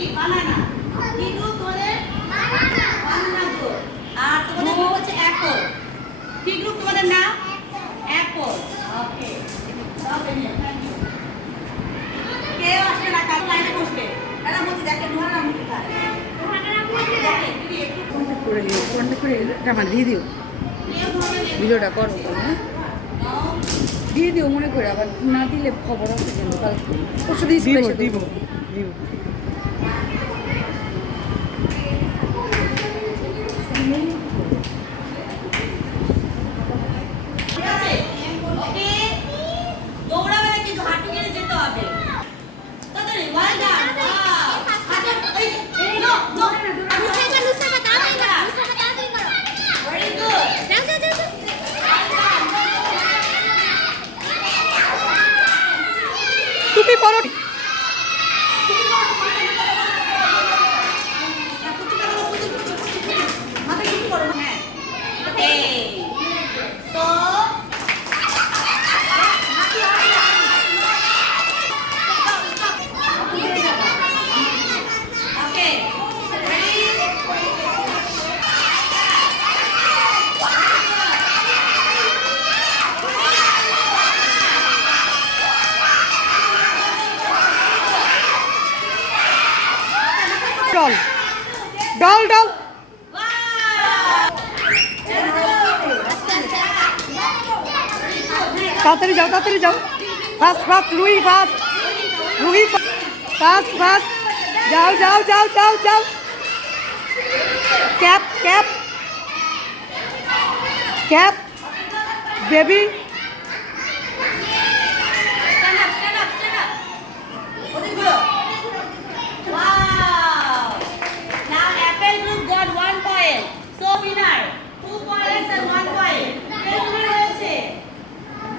কি বানানা কিন্তু তোমাদের বানানা গো আর তোমাদের গ্রুপ হচ্ছে অ্যাপল কি গ্রুপ তোমাদের নাম Apple okay okay thank you কেউ আসবে না কাল লাইনে বসবে দাদা বলছি দেখে নোহারা মুখে খায় কন্ট্যাক্ট করে দিও কন্ট্যাক্ট করে এটা আমার দিয়ে দিও ভিডিওটা করো হ্যাঁ দিয়ে দিও মনে করে আবার না দিলে খবর আছে কিন্তু কাল ওর সাথে স্পেশাল দিব দিব ঠিক আছে ওকে দৌড়াবে না কিন্তু হাঁটু গেলে যেতে হবে তাড়াতাড়ি ওয়াল ডান হাতে এই নো নো নুসাবা তাড়াতাড়ি করো ভেরি গুড যাও যাও যাও টুপি পরো ডল ডল ডল তাড়াতাড়ি যাও ফাস্ট ফাস্ট রুহি ফাস্ট রুহি ফাস্ট ফাস্ট যাও যাও যাও যাও যাও ক্যাপ ক্যাপ ক্যাপ বেবি